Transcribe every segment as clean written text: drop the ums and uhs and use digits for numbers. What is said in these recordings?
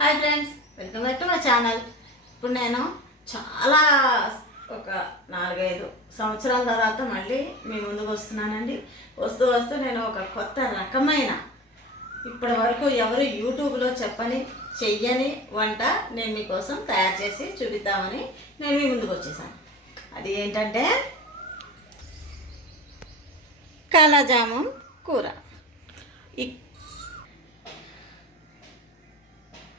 Hi friends, welcome back to my channel. ఇప్పుడు నేను చాలా ఒక 4-5 సంవత్సరాల తర్వాత మళ్ళీ మీ ముందుకు వస్తున్నానండి. వస్తూ నేను ఒక కొత్త రకమైన ఇప్పటి వరకు ఎవరు యూట్యూబ్లో చెయ్యని వంట నేను మీకోసం తయారు చేసి చూపిద్దామని నేను మీ ముందుకు వచ్చేసాను. అది ఏంటంటే కాలాజామున్ కూర.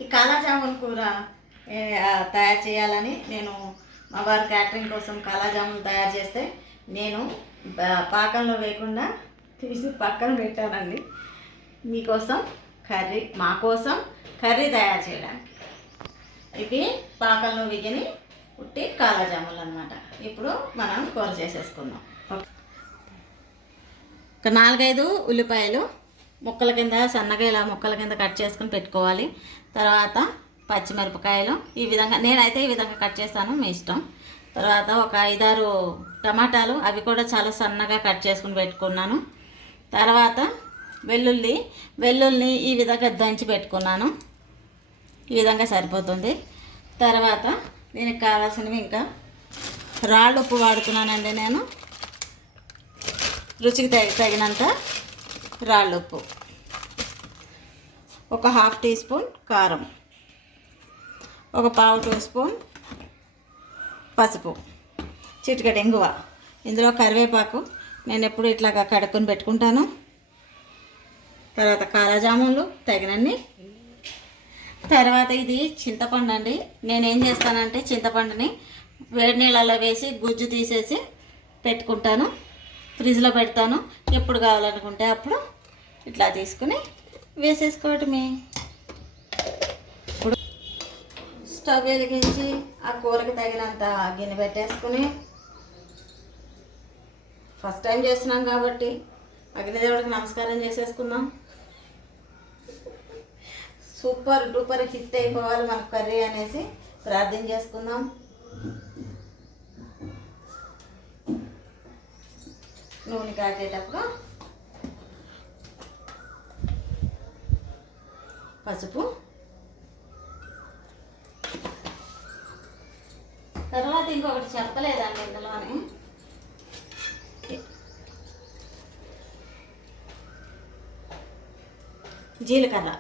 ఈ కాలాజామున్ కూర తయారు చేయాలని నేను మా వారి క్యాటరింగ్ కోసం కాలాజామున్ తయారు చేస్తే నేను పాకంలో వేయకుండా తీసి పక్కన పెట్టానండి. మీకోసం మా కోసం కర్రీ తయారు చేయడానికి. ఇవి పాకంలో వేయని ఉట్టి కాలాజామున్లు అనమాట. ఇప్పుడు మనం కూర చేసేసుకుందాం. ఒక 4-5 ఉల్లిపాయలు ముక్కల కింద సన్నగా ఇలా ముక్కల కింద కట్ చేసుకుని పెట్టుకోవాలి. తర్వాత పచ్చిమిరపకాయలు ఈ విధంగా నేనైతే ఈ విధంగా కట్ చేస్తాను, మీ ఇష్టం. తర్వాత ఒక 5-6 టమాటాలు, అవి కూడా చాలా సన్నగా కట్ చేసుకుని పెట్టుకున్నాను. తర్వాత వెల్లుల్ని ఈ విధంగా దంచి పెట్టుకున్నాను. ఈ విధంగా సరిపోతుంది. తర్వాత దీనికి కావాల్సినవి ఇంకా రాళ్ళు ఉప్పు వాడుతున్నానండి నేను. రుచికి తగినంత రాళ్ళు ఉప్పు, ఒక 1/2 టీ స్పూన్ కారం, ఒక 1/4 టీ స్పూన్ పసుపు, చిటికెడు ఇంగువ, ఇందులో కరివేపాకు నేను ఎప్పుడు ఇట్లాగా కడుక్కొని పెట్టుకుంటాను. తర్వాత కాలాజామున్లు తగినన్ని. తర్వాత ఇది చింతపండు అండి. నేనేం చేస్తానంటే చింతపండుని వేడి నీళ్ళలో వేసి గుజ్జు తీసేసి పెట్టుకుంటాను, ఫ్రిడ్జ్లో పెడతాను. ఎప్పుడు కావాలనుకుంటే అప్పుడు ఇట్లా తీసుకుని వేసేసుకోవటమే. ఇప్పుడు స్టవ్ వెలిగించి ఆ కూరకి తగినంత గిన్నె పెట్టేసుకుని, ఫస్ట్ టైం చేస్తున్నాం కాబట్టి అగ్నిదేవుడికి నమస్కారం చేసేసుకుందాం. సూపర్ డూపర్ హిట్ అయిపోవాలి మన కర్రీ అనేసి ప్రార్థన చేసుకుందాం. నూనె కాగేటప్పుడు పసుపు, తర్వాత ఇంకొకటి చెప్పలేదండి ఇందులోనే, జీలకర్ర.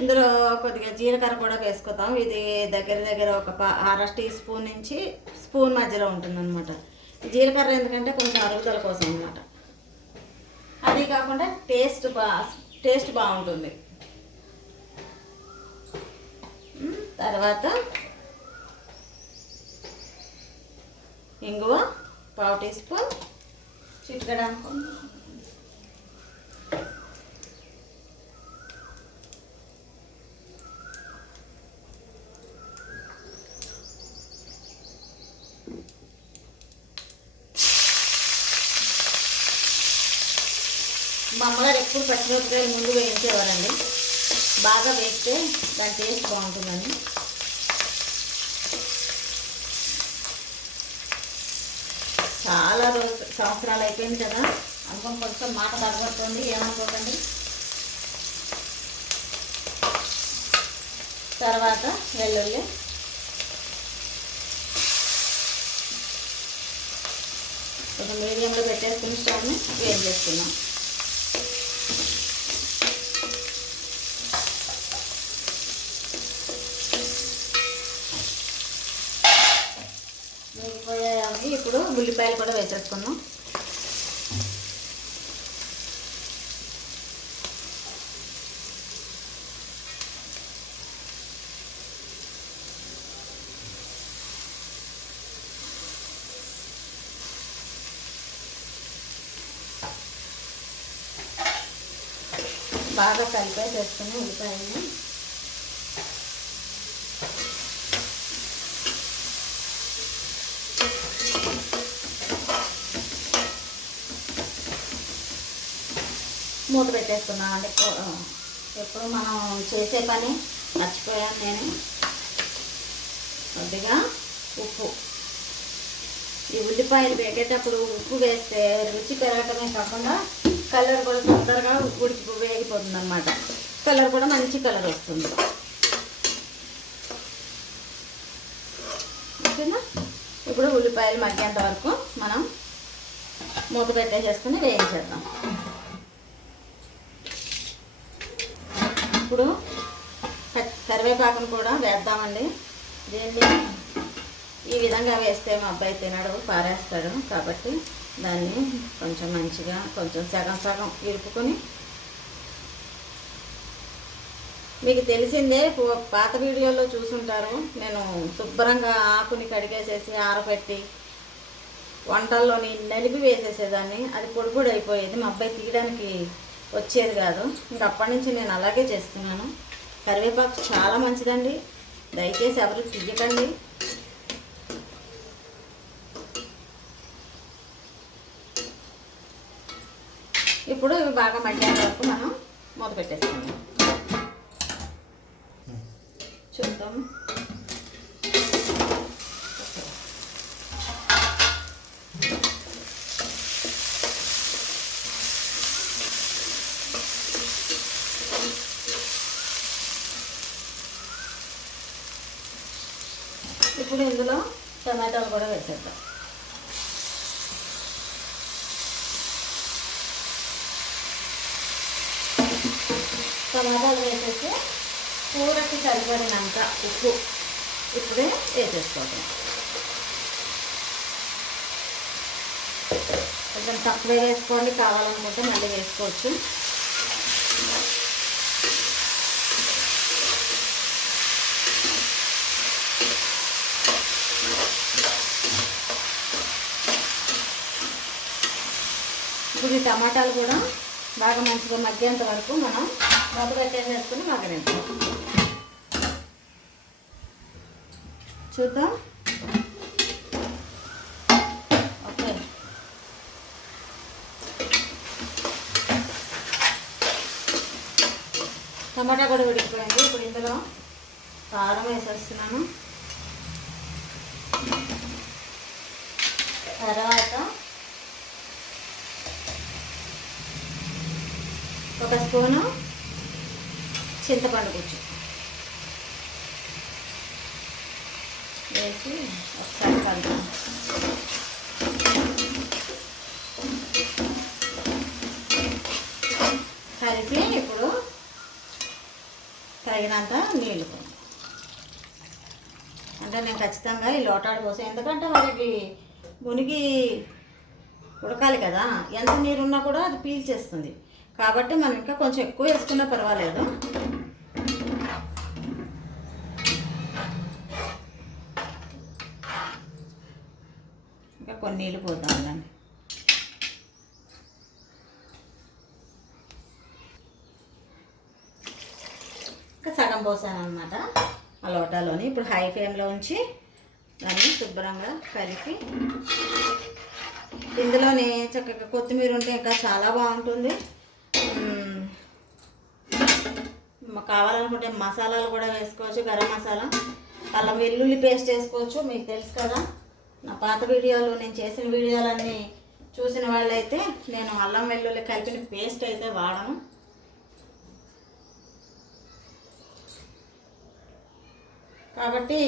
ఇందులో కొద్దిగా జీలకర్ర కూడా వేసుకుందాం. ఇది దగ్గర ఒక 1/2 టీ స్పూన్ నుంచి స్పూన్ మధ్యలో ఉంటుందన్నమాట. జీలకర్ర ఎందుకంటే కొంచెం అరుగుదల కోసం అన్నమాట. అది కాకుండా టేస్ట్ బాగుంటుంది. తర్వాత ఇంగువ 1/4 టీ స్పూన్, చిటికెడు అనుకోండి. మా అమ్మగారు ఎప్పుడు పచ్చిమిరపకాయలు ముందు వేయించేవారండి. బాగా వేస్తే దాని టేస్ట్ బాగుంటుందని. చాలా సంవత్సరాలు అయిపోయింది కదా అనుకుని కొంచెం మాట తగ్గబడుతుంది, ఏమనుకోకండి. తర్వాత వెల్లుల్లి, కొంచెం మీడియంలో పెట్టేసుకుని స్టవ్ని వేడి చేసుకున్నాం. ఇప్పుడు ఉల్లిపాయలు కూడా వేసేసుకుందాం. బాగా కలిపేసేసుకుని ఉల్లిపాయలు మూత పెట్టేసుకున్నామండి. ఎప్పుడు మనం చేసే పని మర్చిపోయాను నేను. కొద్దిగా ఉప్పు, ఈ ఉల్లిపాయలు వేగేటప్పుడు ఉప్పు వేస్తే రుచి పెరగటమే కాకుండా కలర్ కూడా తొందరగా వేగిపోతుంది అన్నమాట. కలర్ కూడా మంచి కలర్ వస్తుంది. ఉల్లిపాయలు మగ్గేంత వరకు మనం మూత పెట్టేసేసుకుని వేయించేద్దాం. ఇప్పుడు కరివేపాకును కూడా వేద్దామండి. దీన్ని ఈ విధంగా వేస్తే మా అబ్బాయి తినడు, పారేస్తాడు. కాబట్టి దాన్ని కొంచెం మంచిగా కొంచెం సగం సగం ఇరుపుకొని, మీకు తెలిసిందే పాత వీడియోలో చూసుంటారు, నేను శుభ్రంగా ఆకుని కడిగేసేసి ఆరబెట్టి వంటల్లోని నలిపి వేసేసేదాన్ని. అది పొడి పొడి అయిపోయేది, మా అబ్బాయి తీయడానికి వచ్చేది కాదు. ఇంకా అప్పటి నుంచి నేను అలాగే చేస్తున్నాను. కరివేపాకు చాలా మంచిదండి, దయచేసి ఎవరు తీయకండి. ఇప్పుడు ఇవి బాగా మగ్గేంత వరకు మనం మూత పెట్టేస్తాము. చూద్దాం. ఇప్పుడు ఇందులో టమాటాలు కూడా వేసేద్దాం. టమాటాలు వేసేసి కూరకి సరిపడినంత ఉప్పు ఇప్పుడే వేసేసుకోవటం. కొంచెం తక్కువే వేసుకోండి, కావాలనుకుంటే మళ్ళీ వేసుకోవచ్చు. ఇప్పుడు ఈ టమాటాలు కూడా బాగా మంచిగా మగ్గేంత వరకు మనం మూత పెట్టేసేసుకుని మగ్గనిద్దాం. చూద్దాం. ఓకే, టమాటా కూడా ఉడికిపోయింది. ఇప్పుడు ఇందులో కారం వేసేస్తున్నాను. తర్వాత ఒక స్పూను చింతపండు గుజ్జు వేసి ఒకసారి కలుపుతాం. కలిపి ఇప్పుడు తగినంత నీళ్ళు, అంటే నేను ఖచ్చితంగా ఈ లోటాడు పోసాను, ఎందుకంటే మనకి మునిగి ఉడకాలి కదా. ఎంత నీరున్నా కూడా అది పీల్చేస్తుంది. కాబట్టి మనం ఇంకా కొంచెం ఎక్కువ వేసుకున్నా పర్వాలేదు. ఇంకా కొన్ని నీళ్ళు పోద్దామండి. ఇంకా సగం పోసాను అనమాట ఆ లోటాలోని. ఇప్పుడు హై ఫ్లేమ్లో ఉంచి దాన్ని శుభ్రంగా కలిపి, ఇందులోనే చక్కగా కొత్తిమీర ఉంటే ఇంకా చాలా బాగుంటుంది. కావాలనుకుంటే మసాలాలు కూడా వేసుకోవచ్చు, గరం మసాలా, అల్లం వెల్లుల్లి పేస్ట్ వేసుకోవచ్చు. మీకు తెలుసు కదా, నా పాత వీడియోలు, నేను చేసిన వీడియోలన్నీ చూసిన వాళ్ళైతే నేను అల్లం వెల్లుల్లి కలిపిన పేస్ట్ అయితే వాడను. కాబట్టి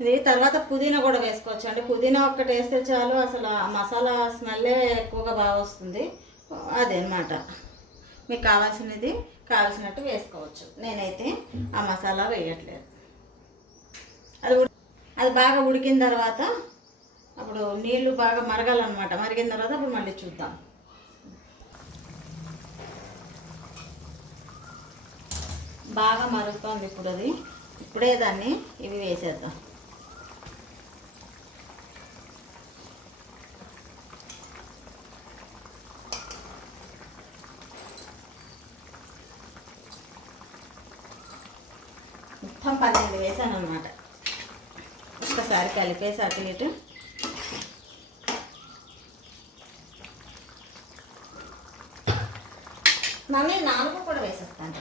ఇది తర్వాత పుదీనా కూడా వేసుకోవచ్చు. అంటే పుదీనా ఒక్కటి వేస్తే చాలు, అసలు ఆ మసాలా స్మెల్లే ఎక్కువగా బాగా వస్తుంది. అదనమాట, మీకు కావాల్సినట్టు వేసుకోవచ్చు. నేనైతే ఆ మసాలా వేయట్లేదు. అది బాగా ఉడికిన తర్వాత అప్పుడు నీళ్ళు బాగా మరగాలన్నమాట. మరిగిన తర్వాత అప్పుడు మళ్ళీ చూద్దాం. బాగా మరుగుతోంది ఇప్పుడు అది. ఇప్పుడే దాన్ని ఇవి వేసేద్దాం. మొత్తం 12 వేసాను అన్నమాట. ఒక్కసారి కలిపేసి అటు ఇటు మమ్మీ 4 కూడా వేసేస్తాను.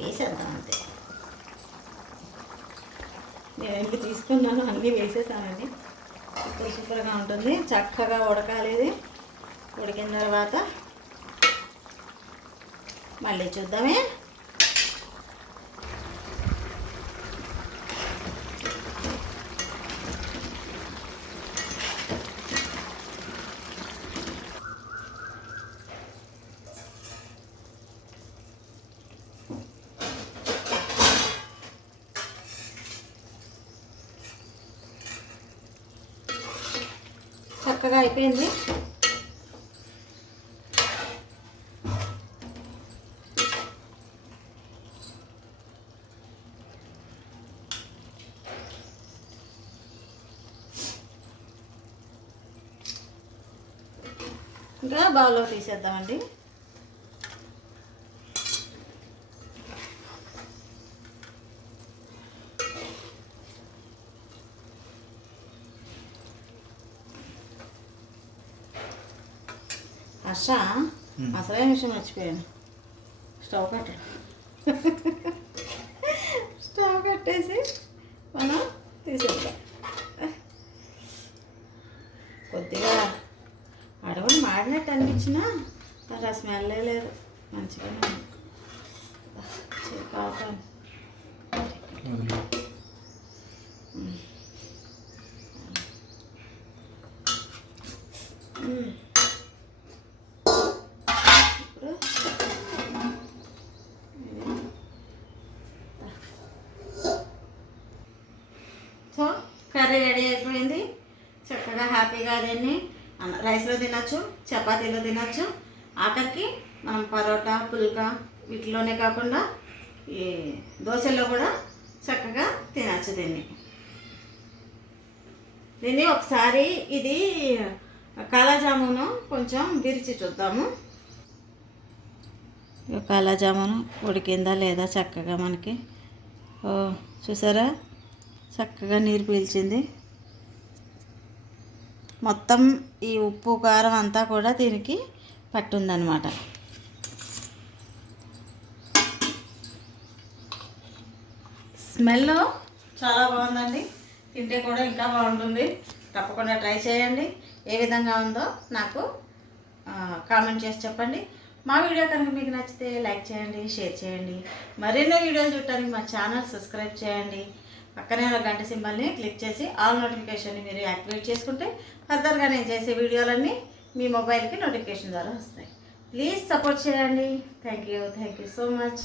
వేసేద్దాం అంతే. నేను ఎందుకు తీసుకున్నాను, అన్నీ వేసేసానండి. సూపర్గా ఉంటుంది. చక్కగా ఉడకాలి. ఇది ఉడికిన తర్వాత మళ్ళీ చూద్దామే. చక్కగా అయిపోయింది. ఇంకా బౌల్లో తీసేద్దామండి. హర్ష, అసలే విషయం మర్చిపోయాను, స్టవ్ కట్టేసి మనం తీసేద్దాం. కొద్దిగా అడవులు మాడినట్టు అనిపించినా అసలు ఆ స్మెల్లే లేదు, మంచిగానే కావుతాను. సో కర్రీ రెడీ అయిపోయింది. చక్కగా హ్యాపీగా దీన్ని రైస్లో తినచ్చు, చపాతీలో తినచ్చు, ఆఖరికి మనం పరోటా, పుల్కా వీటిలోనే కాకుండా ఈ దోశల్లో కూడా చక్కగా తినచ్చు. దీన్ని ఒకసారి ఇది కాలాజామును కొంచెం విరిచి చూద్దాము. కాలాజామును ఉడికిందా లేదా చక్కగా మనకి చూసారా, చక్కగా నీరు పీల్చింది. మొత్తం ఈ ఉప్పు కారం అంతా కూడా దీనికి పట్టుందన్నమాట. స్మెల్ చాలా బాగుందండి, తింటే కూడా ఇంకా బాగుంటుంది. తప్పకుండా ట్రై చేయండి. ఏ విధంగా ఉందో నాకు కామెంట్ చేసి చెప్పండి. మా వీడియో కనుక మీకు నచ్చితే లైక్ చేయండి, షేర్ చేయండి. మరెన్నో వీడియోలు చూడటానికి మా ఛానల్ సబ్స్క్రైబ్ చేయండి. పక్కనే ఉన్న గంట సింబల్ని క్లిక్ చేసి ఆల్ నోటిఫికేషన్ని మీరు యాక్టివేట్ చేసుకుంటే ఫర్దర్గా నేను చేసే వీడియోలన్నీ మీ మొబైల్కి నోటిఫికేషన్ ద్వారా వస్తాయి. ప్లీజ్ సపోర్ట్ చేయండి. Thank you so much.